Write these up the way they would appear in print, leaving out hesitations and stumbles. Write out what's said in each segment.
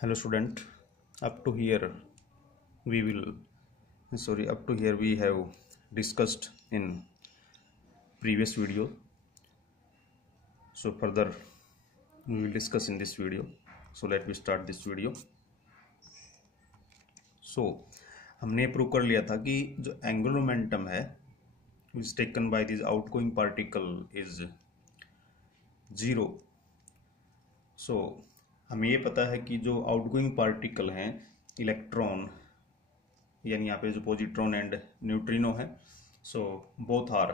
Hello student, up to here we have discussed in previous video. So further we will discuss in this video. So let me start this video. So हमने prove कर लिया था कि जो angular momentum है which taken by this outgoing particle is 0. So हमें ये पता है कि जो आउटगोइंग पार्टिकल हैं इलेक्ट्रॉन यानी यहाँ पे जो पॉजिट्रॉन एंड न्यूट्रिनो है, so both are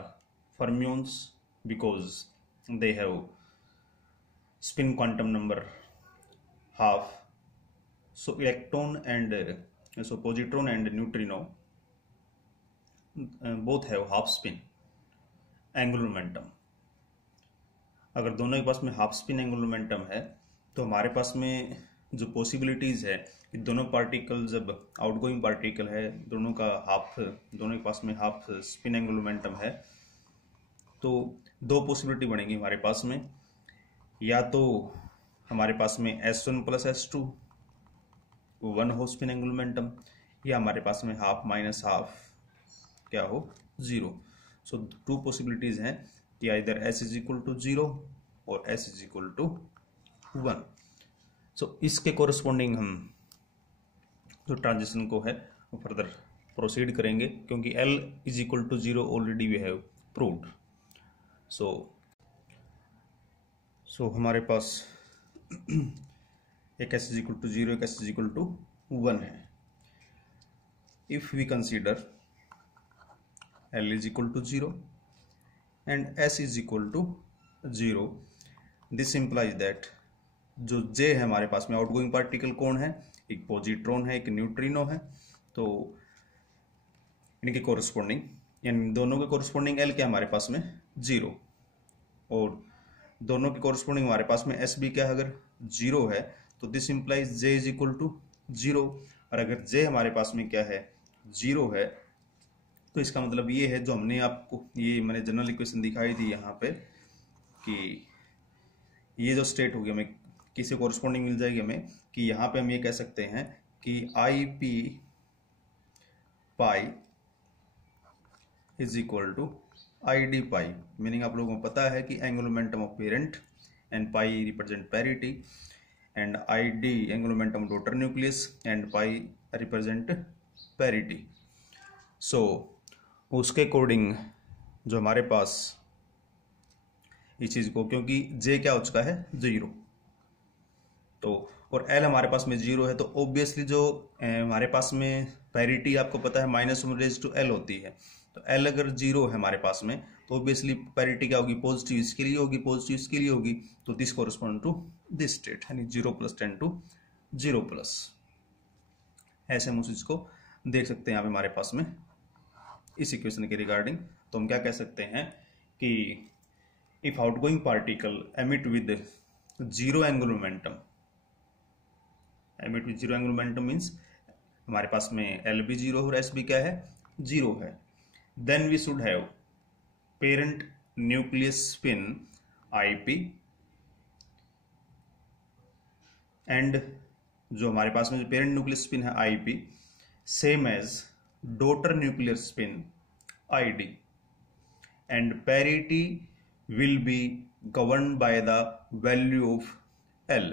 fermions because they have spin quantum number half. So electron and positron and neutrino both have half spin angular momentum. अगर दोनों के पास में हाफ स्पिन एंगुलर मोमेंटम है तो हमारे पास में जो पॉसिबिलिटीज़ है कि दोनों पार्टिकल जब आउटगोइंग पार्टिकल है दोनों के पास में हाफ स्पिन एंगुलर मोमेंटम है, तो दो पॉसिबिलिटी बनेगी हमारे पास में. या तो हमारे पास में S1 प्लस S2 वन हो स्पिन एंगुलर मोमेंटम, या हमारे पास में हाफ माइनस हाफ क्या हो 0. सो टू पॉसिबिलिटीज़ हैं कि either S is equal to 0 और S is equal to 1. So इसके कोरस्पॉन्डिंग हम जो ट्रांजिशन को है वो फर्दर प्रोसीड करेंगे क्योंकि L is equal to 0 already we have proved. So हमारे पास एक S इज इक्वल टू 0 एक S इज इक्वल टू 1 है. If we consider L is equal to 0 and S is equal to 0, this implies that जो J है हमारे पास में आउटगोइंग पार्टिकल कौन है, एक पॉजिट्रॉन है एक न्यूट्रिनो है. तो इनके कोरस्पॉन्डिंग यानी दोनों के कोरस्पॉन्डिंग L क्या हमारे पास में 0 और दोनों के कोरस्पॉन्डिंग हमारे पास में S भी क्या है, अगर 0 है तो this implies J is equal to 0. और अगर J हमारे पास में क्या है 0 है तो इसका मतलब ये है जो हमने आपको ये मैंने जनरल इक्वेशन दिखाई थी यहाँ पे कि ये जो स्टेट होगी हमें किसी कोरस्पॉन्डिंग मिल जाएगी हमें कि यहाँ पे हम ये कह सकते हैं कि I P pi is equal to I D pi. Meaning आप लोगों को पता है कि angular momentum of parent and pi represent parity and I D angular momentum daughter nucleus and pi represent parity. So उसके अकॉर्डिंग जो हमारे पास इस चीज को, क्योंकि J क्या हो चुका है 0, तो और L हमारे पास में 0 है, तो ऑब्वियसली जो हमारे पास में पैरिटी आपको पता है -1/L होती है. तो L अगर 0 है हमारे पास में तो ऑब्वियसली पैरिटी क्या होगी, पॉजिटिव इसके लिए होगी पॉजिटिव इसके लिए होगी. तो this correspond to this state यानी 0 + 10 to 0+. ऐसे हम उस चीज को देख सकते हैं यहाँ पे हमारे पास में इस इक्वेशन के रिगार्डिंग. तो हम क्या कह सकते हैं कि if outgoing particle emit with zero angular momentum means हमारे पास में L भी 0 और S भी क्या है 0 है, then we should have parent nucleus spin IP and जो हमारे पास में जो parent nucleus spin है IP same as daughter nucleus spin ID and parity will be governed by the value of L,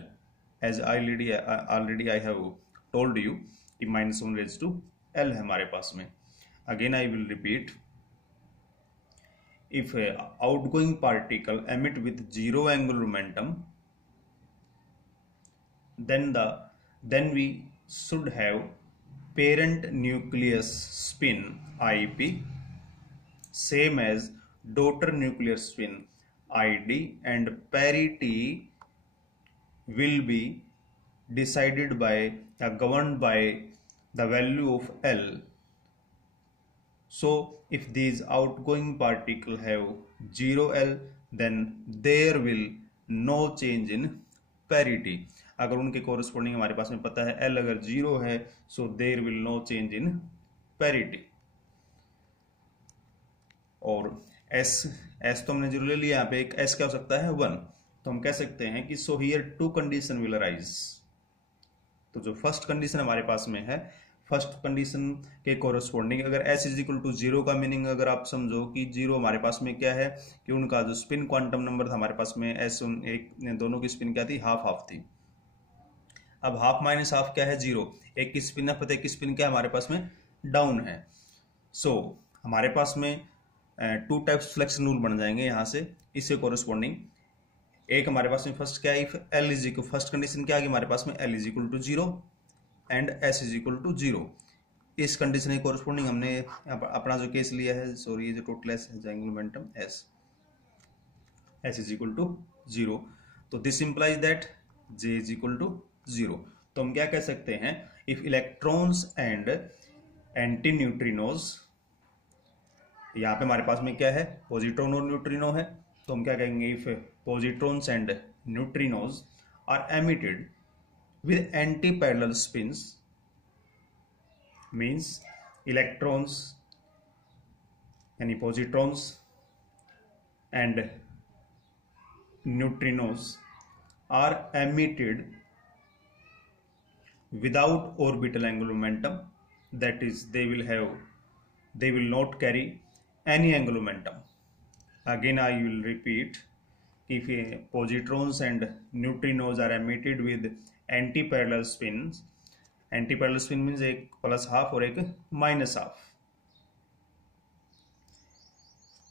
as already I have told you कि -1/L है हमारे पास में. Again I will repeat, if a outgoing particle emit with 0 angular momentum then we should have parent nucleus spin IP same as daughter nucleus spin ID and parity will be decided by governed by the value of L. So if these outgoing particle have 0L then there will no change in parity. अगर उनके corresponding हमारे पास में पता है L अगर 0 है so there will no change in parity. और S तो हमने 0 ले लिया, यहाँ पे एक S क्या हो सकता है 1. तो हम कह सकते हैं कि so here two condition will arise. तो जो फर्स्ट कंडीशन हमारे पास में है, फर्स्ट कंडीशन के कोरस्पॉन्डिंग अगर s is equal to zero का मीनिंग अगर आप समझो कि जीरो हमारे पास में क्या है कि उनका जो स्पिन क्वांटम नंबर था हमारे पास में s एक दोनों की स्पिन क्या थी, हाफ हाफ थी। अब हाफ माइनस हाफ क्या है, जीरो। एक की स्पिन है, प्रत्येक की स्पिन क्या है हमारे पास में, डाउन है। सो हमारे पास में टू टाइप्स फ्लेक्शन रूल बन जाएंगे यहाँ से इससे कोरस्पॉन्डिंग। एक हमारे पास में फर्स्ट क्या है, if L is equal, first condition क्या आ गई हमारे पास में, L is equal to zero and S is equal to zero. इस कंडीशन के कोरस्पॉन्डिंग हमने अपना जो केस लिया है, सॉरी ये जो टोटल एस है angular momentum S is equal to zero. तो this implies that J is equal to zero. तो हम क्या कह सकते हैं, if electrons and anti neutrinos, यहाँ पे हमारे पास में क्या है, पॉजिट्रॉन और न्यूट्रिनो है, तो हम क्या कहेंगे, if positrons and neutrinos are emitted with anti-parallel spins, means electrons यानी positrons and neutrinos are emitted without orbital angular momentum, that is they will not carry any angular momentum. Again I will repeat, if positrons and neutrinos are emitted with antiparallel spin, antiparallel spin means एक plus half और एक minus half.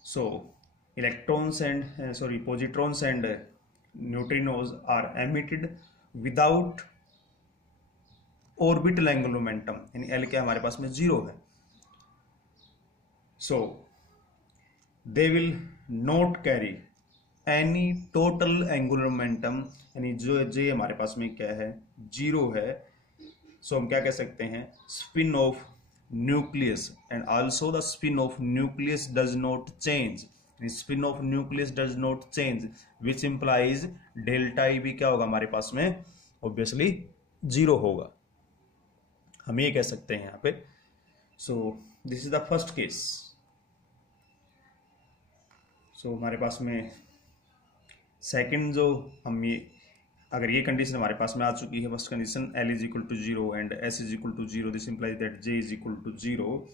So electrons and positrons and neutrinos are emitted without orbital angular momentum, यानी L क्या हमारे पास में zero है। So they will not carry any total angular momentum, यानी जो जे हमारे पास में क्या है, जीरो है। सो हम क्या कह सकते हैं, spin off nucleus and also the spin of nucleus does not change, spin off nucleus does not change which implies delta E भी क्या होगा हमारे पास में, ऑब्वियसली जीरो होगा। हम ये कह सकते हैं यहाँ पे। So this is the first case. सो हमारे पास में सेकंड जो हम ये, अगर ये कंडीशन हमारे पास में आ चुकी है, first condition L is equal to zero and S is equal to zero, this implies that J is equal to zero.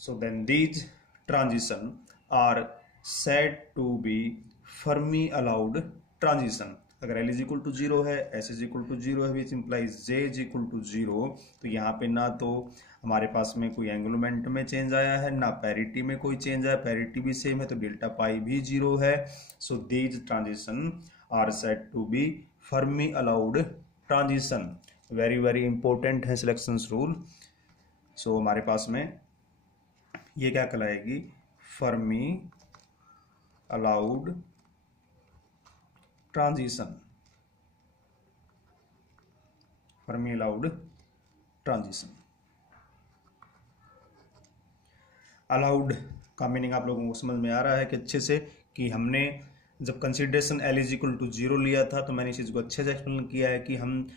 So then these transition are said to be Fermi allowed transition. अगर L is equal to zero है, S is equal to zero है, which implies J is equal to zero, तो यहाँ पे ना तो हमारे पास में कोई एंगुलर मोमेंटम में चेंज आया है, ना पैरिटी में कोई चेंज आया, पैरिटी भी सेम है तो डेल्टा पाई भी जीरो है। So these transition are said to be Fermi allowed transition. Very very important है सिलेक्शन रूल। सो हमारे पास में ये क्या कहलाएगी, Fermi allowed transition, Fermi allowed transition. Allowed का मीनिंग आप लोगों को समझ में आ रहा है कि अच्छे से, कि हमने जब consideration L is equal to zero लिया था तो मैंने इस चीज़ को अच्छे से एक्सप्लेन किया है कि हम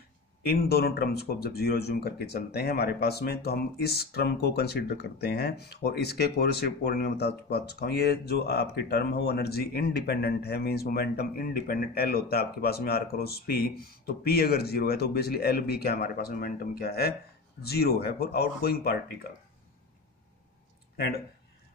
इन दोनों टर्म्स को जब जीरो जूम करके चलते हैं हमारे पास में, तो हम इस टर्म को कंसीडर करते हैं। और इसके कोरिलेशन में बता चुका हूँ, ये जो आपकी टर्म है वो एनर्जी इंडिपेंडेंट है, मींस मोमेंटम इंडिपेंडेंट। एल होता है आपके पास में आर क्रॉस पी, तो पी अगर जीरो है तो ऑब्वियसली एल बी क्या हमारे पास में मोमेंटम क्या है, जीरो है फॉर आउटगोइंग पार्टिकल। एंड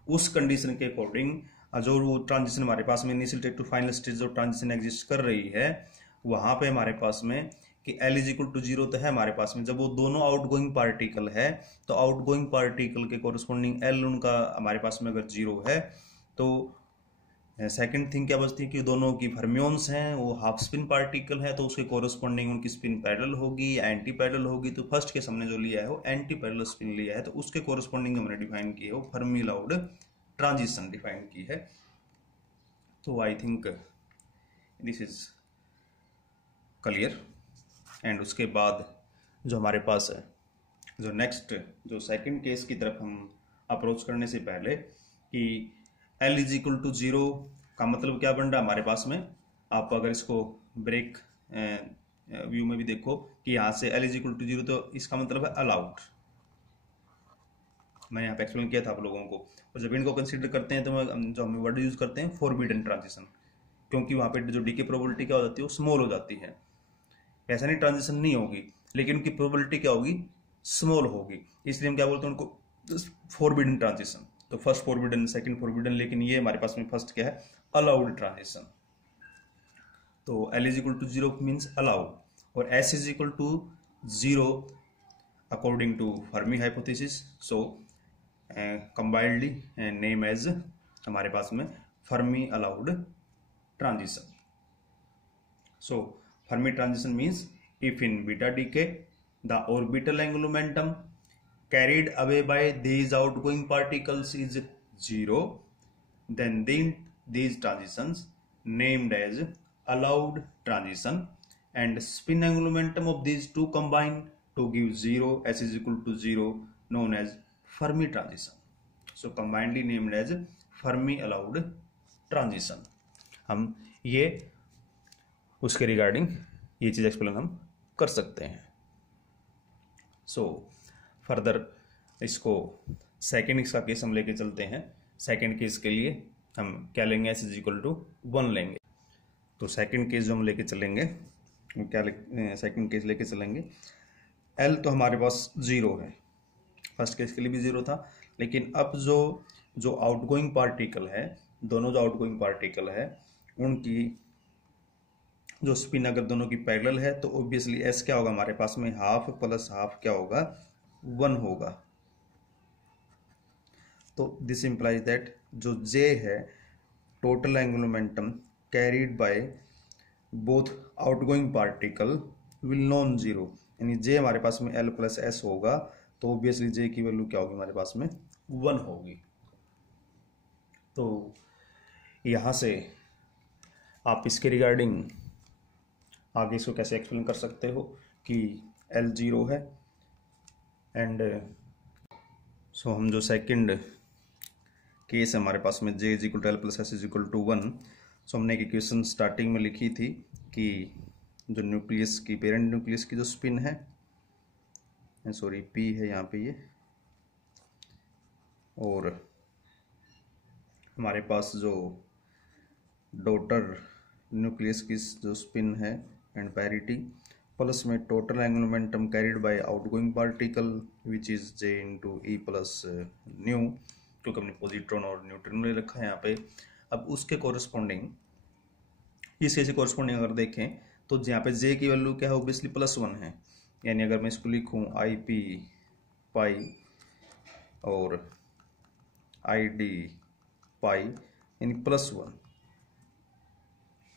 उस कंडीशन के अकॉर्डिंग जो ट्रांजिशन हमारे पास में initial state to final state जो ट्रांजिशन एग्जिस्ट कर रही है, वहां पे हमारे पास में कि L is equal to zero तो है हमारे पास में, जब वो दोनों आउटगोइंग पार्टिकल है तो आउटगोइंग पार्टिकल के कोरस्पॉन्डिंग एल उनका हमारे पास में अगर जीरो है, तो सेकंड थिंग क्या बचती है कि दोनों की फर्मियोन्स हैं, वो हाफ स्पिन पार्टिकल है, तो उसके कोरस्पॉन्डिंग उनकी स्पिन पैरेलल होगी या एंटी पैरेलल होगी। तो फर्स्ट केस हमने जो लिया है वो एंटी पैरेलल स्पिन लिया है, तो उसके कोरस्पॉन्डिंग हमने डिफाइन की है वो फर्मी अलाउड ट्रांजिशन डिफाइन की है। तो I think this is clear. And उसके बाद जो हमारे पास है, जो नेक्स्ट जो सेकंड केस की तरफ हम अप्रोच करने से पहले, कि L is equal to zero का मतलब क्या बन रहा है हमारे पास में, आप अगर इसको ब्रेक व्यू में भी देखो कि यहाँ से L is equal to zero, तो इसका मतलब है अलाउड। मैंने यहाँ पे एक्सप्लेन किया था आप लोगों को। और जब इनको कंसीडर करते हैं तो जो हम वर्ड यूज करते हैं फॉरबिडन ट्रांजिशन, क्योंकि वहाँ पे जो डीके प्रोबेबिलिटी क्या हो जाती है वो स्मॉल हो जाती है। ऐसा नहीं ट्रांजिशन नहीं होगी, लेकिन उनकी प्रोबेबिलिटी क्या होगी, स्मॉल होगी, इसलिए हम क्या बोलते हैं उनको फॉरबिडन ट्रांजिशन। तो फर्स्ट फॉरबिडन, सेकंड फॉरबिडन, लेकिन ये हमारे पास में फर्स्ट क्या है, अलाउड ट्रांजिशन। तो L is equal to 0 means allowed, और S is equal to 0 according to Fermi hypothesis. So combinedly name as हमारे पास में Fermi allowed transition. So Fermi transition means if in beta decay the orbital angular momentum carried away by these outgoing particles is 0, then these transitions named as allowed transition, and spin angular momentum of these two combine to give 0, S is equal to 0, known as Fermi transition. So combinedly named as Fermi allowed transition. हम ये उसके regarding ये चीज explain हम कर सकते हैं। So further इसको सेकेंड इसका केस हम लेके चलते हैं। सेकेंड केस के लिए हम क्या लेंगे, S इज इक्वल टू 1 लेंगे। तो सेकेंड केस जो हम लेके चलेंगे हम क्या सेकेंड केस लेके चलेंगे, L तो हमारे पास 0 है, फर्स्ट केस के लिए भी 0 था, लेकिन अब जो आउटगोइंग पार्टिकल है, दोनों जो आउटगोइंग पार्टिकल है उनकी जो स्पिन अगर दोनों की पैरेलल है तो ऑब्वियसली S क्या होगा हमारे पास में, हाफ प्लस हाफ क्या होगा, 1 होगा। तो दिस इंप्लाइज दैट जो J है, total angular momentum carried by both outgoing particle will non zero, यानी J हमारे पास में L प्लस S होगा, तो ऑब्वियसली J की वैल्यू क्या होगी हमारे पास में, 1 होगी। तो यहां से आप इसके रिगार्डिंग आगे इसको कैसे एक्सप्लेन कर सकते हो कि L 0 है, एंड सो हम जो सेकंड केस है हमारे पास में J is equal to L plus S is equal to 1, so हमने एक इक्वेशन स्टार्टिंग में लिखी थी कि जो न्यूक्लियस की, पेरेंट न्यूक्लियस की जो स्पिन है, सॉरी P है यहाँ पे ये, और हमारे पास जो डॉटर न्यूक्लियस की जो स्पिन है एंड पैरिटी, प्लस में total angular momentum carried by outgoing particle which is J into E plus new, क्योंकि हमने पॉजिट्रॉन और न्यूट्रॉन ले रखा है यहाँ पे। अब उसके कोरिस्पॉन्डिंग, इसके कोरिस्पॉन्डिंग अगर देखें तो यहाँ पे J की वैल्यू क्या है, ऑब्वियसली +1 है, यानी अगर मैं इसको लिखूँ IP पाई और ID पाई यानी +1,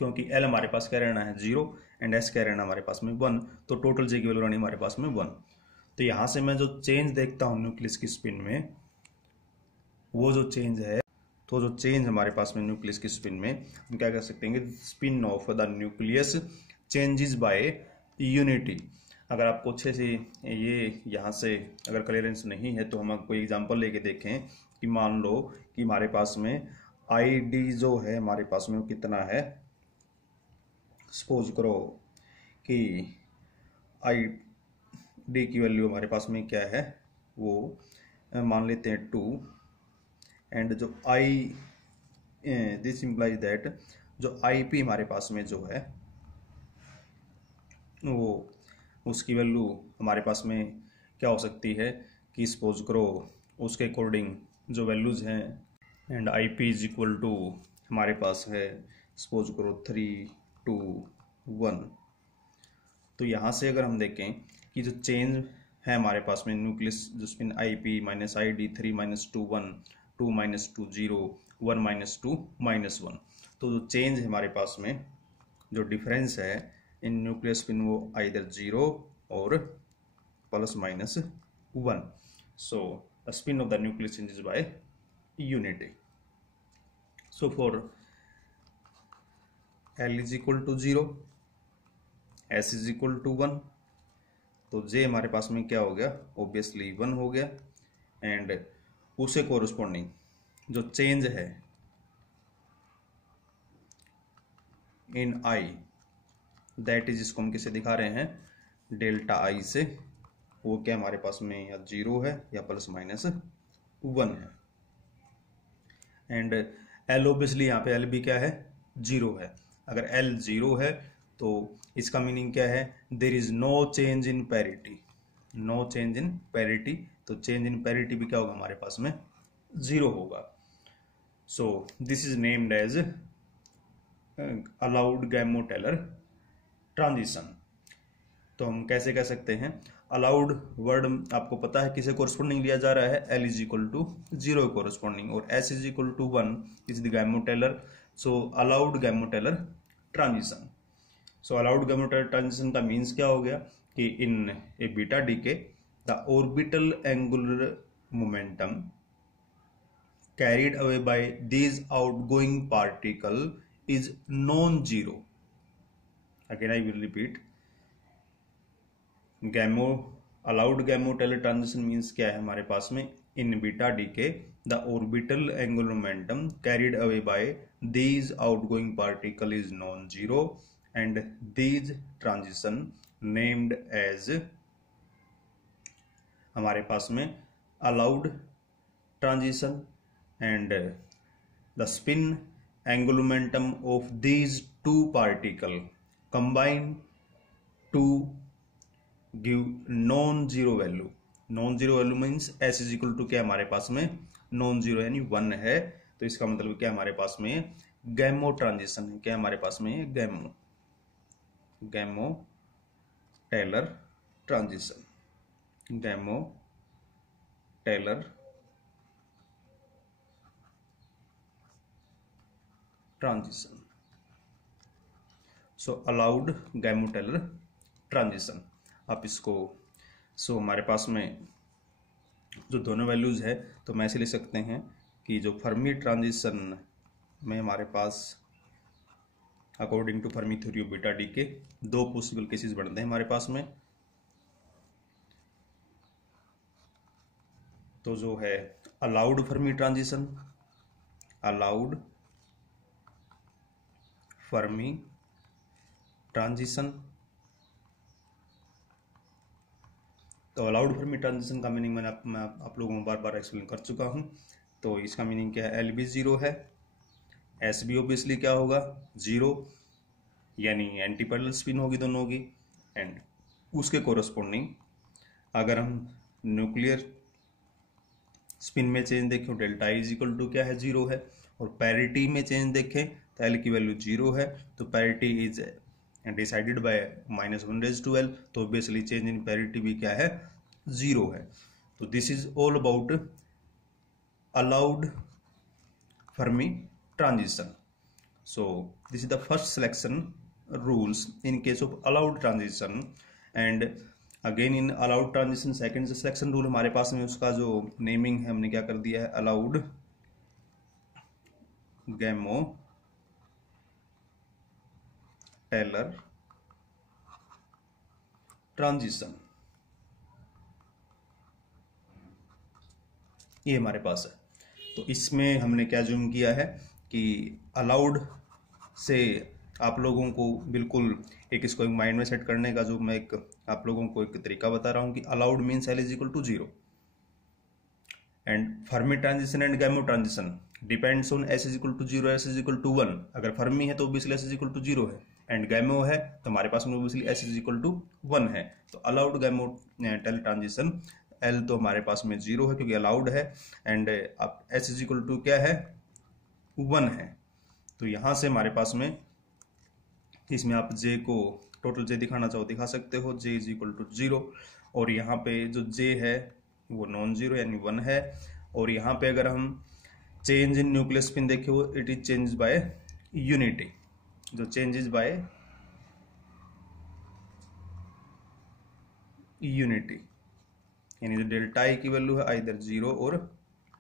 क्योंकि L हमारे पास क्या रहना है 0 एंड S क्या रहना हमारे पास में 1, तो टोटल J की वैल्यू रहनी हमारे पास में 1। तो यहाँ से मैं जो चेंज देखता हूँ न्यूक्लियस की स्पिन में, वो जो चेंज है, तो जो चेंज हमारे पास में न्यूक्लियस की स्पिन में हम क्या कह सकते हैं, spin of the nucleus changes by unity. अगर आपको अच्छे से ये यहाँ से अगर क्लियरेंस नहीं है तो हम कोई एग्जांपल लेके देखें कि मान लो कि हमारे पास में ID जो है हमारे पास में वो कितना है, सपोज करो कि ID की वैल्यू हमारे पास में क्या है, वो मान लेते हैं 2, एंड जो दिस इम्प्लाइज दैट जो IP हमारे पास में जो है वो उसकी वैल्यू हमारे पास में क्या हो सकती है कि सपोज करो उसके अकॉर्डिंग जो वैल्यूज हैं, and IP is equal to हमारे पास है सपोज करो 3, 2, 1। तो यहाँ से अगर हम देखें कि जो चेंज है हमारे पास में न्यूक्लियस जो spin IP minus ID 3 minus 2 1 2 minus 2 0 1 minus 2 minus 1, तो जो चेंज है हमारे पास में जो डिफरेंस है इन न्यूक्लियस स्पिन वो आइदर 0 और plus minus 1। So the spin of the nucleus changes by unity. So for L is equal to 0, S is equal to 1, तो J हमारे पास में क्या हो गया, ऑब्वियसली 1 हो गया, एंड उसे कोरिस्पॉन्डिंग जो चेंज है इन I, दैट इज, इसको हम किसे दिखा रहे हैं, डेल्टा I से, वो क्या हमारे पास में या 0 है या प्लस माइनस 1 है, एंड L ऑब्वियसली यहाँ पे L भी क्या है 0 है। अगर L 0 है तो इसका मीनिंग क्या है, there is no change in parity, no change in parity. तो चेंज इन पैरिटी भी क्या होगा हमारे पास में, जीरो होगा। So this is named as allowed Gamow Teller transition. तो हम कैसे कह सकते हैं, अलाउड वर्ड आपको पता है किसे कोरस्पोंडिंग लिया जा रहा है, L is equal to zero corresponding, और S is equal to 1 is the Gamow Teller. So allowed Gamow Teller transition. So allowed Gamow Teller transition का मीन्स क्या हो गया कि in a beta decay the orbital angular momentum carried away by these outgoing particle is non-zero. Again I will repeat, allowed Gamow Teller transition means क्या है हमारे पास में, in beta decay the orbital angular momentum carried away by these outgoing particle is non zero and these transition named as हमारे पास में allowed transition, and the spin angular momentum of these two particle combine to give non-zero value. Non-zero value means s is equal to क्या हमारे पास में non-zero यानी 1 है, तो इसका मतलब क्या हमारे पास में गैमो ट्रांजिशन है, क्या हमारे पास में गैमो-टेलर transition, गैमो-टेलर transition. So allowed Gamow Teller transition. आप इसको हमारे पास में जो दोनों वैल्यूज है तो मैं ऐसे ले सकते हैं कि जो फर्मी ट्रांजिशन में हमारे पास according to Fermi theory of beta decay दो पॉसिबल केसेस बनते हैं हमारे पास में। तो जो है allowed Fermi transition, allowed Fermi transition. तो अलाउड फर्मी ट्रांजिशन का मीनिंग मैं आप लोगों को बार बार एक्सप्लेन कर चुका हूं। तो इसका मीनिंग क्या है, एल भी जीरो है, एस भी ऑब्वियसली क्या होगा जीरो, यानी एंटी पैरेलल स्पिन होगी दोनों की, एंड उसके कोरस्पोंडिंग अगर हम न्यूक्लियर स्पिन में चेंज देखें डेल्टा इज इक्वल टू क्या है जीरो है, और पैरिटी में चेंज देखें तो एल की वैल्यू जीरो है, तो parity is decided by -1/L, तो ऑब्वियसली चेंज इन पैरिटी भी क्या है जीरो है। तो this is all about allowed Fermi transition. So this is the first selection rules in case of allowed transition, and again in allowed transition second selection rule हमारे पास में उसका जो नेमिंग है हमने क्या कर दिया है, अलाउड गैमो-टेलर ट्रांजिशन, ये हमारे पास है। तो इसमें हमने क्या जूम किया है कि अलाउड से आप लोगों को बिल्कुल इसको एक माइंड में सेट करने का जो मैं आप लोगों को एक तरीका बता रहा हूं कि allowed means L is equal to zero, and Fermi transition and Gamow transition depends on S is equal to zero, S is equal to 1। अगर फर्मी है तो obviously S is equal to zero है, and Gamow है तो हमारे पास में obviously S is equal to 1 है। तो अलाउड गैमो-टेलर ट्रांजिशन एल तो हमारे पास में जीरो है क्योंकि अलाउड है, एंड अब एस इज इक्वल टू क्या है 1 है। तो यहां से हमारे पास में इसमें आप जे को टोटल जे दिखाना चाहो दिखा सकते हो, जे इज इक्वल टू जीरो, और यहाँ पे जो जे है वो नॉन जीरो यानी 1 है, और यहाँ पे अगर हम चेंज इन न्यूक्लियर स्पिन देखे वो it is change bye unity, जो चेंजेस बाय यूनिटी, यानी जो डेल्टा आई की वैल्यू है आइदर जीरो और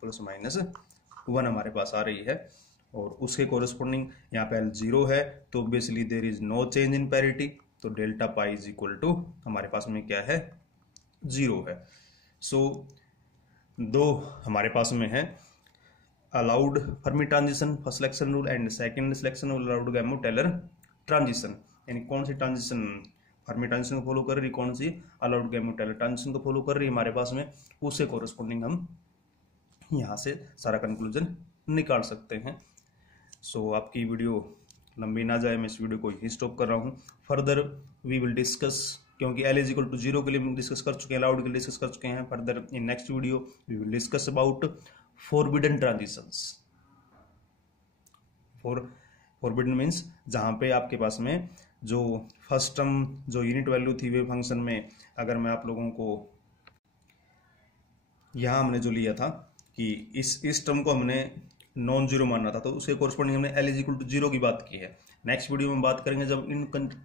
±1 हमारे पास आ रही है, और उसके कोरस्पोंडिंग यहाँ पे एल जीरो है तो obviously there is no change in parity, तो delta pi is equal to हमारे पास में क्या है जीरो है। सो दो हमारे पास में है allowed Fermi transition first selection rule, and second selection rule allowed Gamow Teller transition, यानी कौन सी ट्रांजिशन फर्मी ट्रांजिशन को फॉलो कर रही, कौन सी अलाउड गैमो-टेलर ट्रांजिशन को फॉलो कर रही है हमारे पास में, उससे कोरस्पोंडिंग हम यहाँ से सारा कंक्लूजन निकाल सकते हैं। सो आपकी वीडियो लंबी ना जाए, मैं इस वीडियो को ही स्टॉप कर रहा हूँ। फर्दर वी विल डिस्कस, क्योंकि L इज इक्वल टू 0 के लिए हम डिस्कस कर चुके हैं, अलाउड के लिए डिस्कस कर चुके हैं। Further in next video we will discuss about forbidden transitions. Forbidden means जहाँ पे आपके पास में जो फर्स्ट टर्म जो यूनिट वैल्यू थी वेव फंक्शन में, अगर मैं आप लोगों को यहाँ हमने जो लिया था कि इस टर्म को हमने नॉन जीरो मानना था, तो उसके कोरस्पॉन्डिंग हमने L इज इक्वल टू 0 की बात की है। नेक्स्ट वीडियो में बात करेंगे जब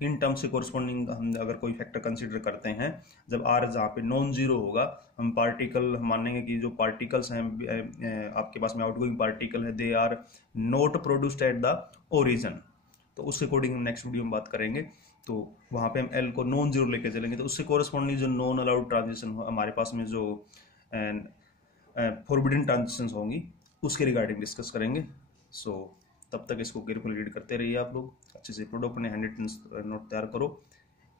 इन टर्म्स से कोरस्पॉन्डिंग हम अगर कोई फैक्टर कंसीडर करते हैं, जब R जहाँ पे नॉन जीरो होगा, हम पार्टिकल मानेंगे कि जो पार्टिकल्स हैं आपके पास में आउटगोइंग पार्टिकल है, they are not produced at the origin. तो उसके अकॉर्डिंग हम नेक्स्ट वीडियो में बात करेंगे। तो वहाँ पे हम L को नॉन जीरो लेके चलेंगे, तो उससे कोरस्पॉन्डिंग जो नॉन अलाउड ट्रांजिशन हमारे पास में जो फॉरबिडन ट्रांजिशंस होंगी उसके रिगार्डिंग डिस्कस करेंगे। सो तब तक इसको केयरफुली रीड करते रहिए, आप लोग अच्छे से पढ़ो, अपने हैंड रिटन नोट तैयार करो।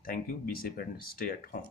Thank you, be safe and stay at home.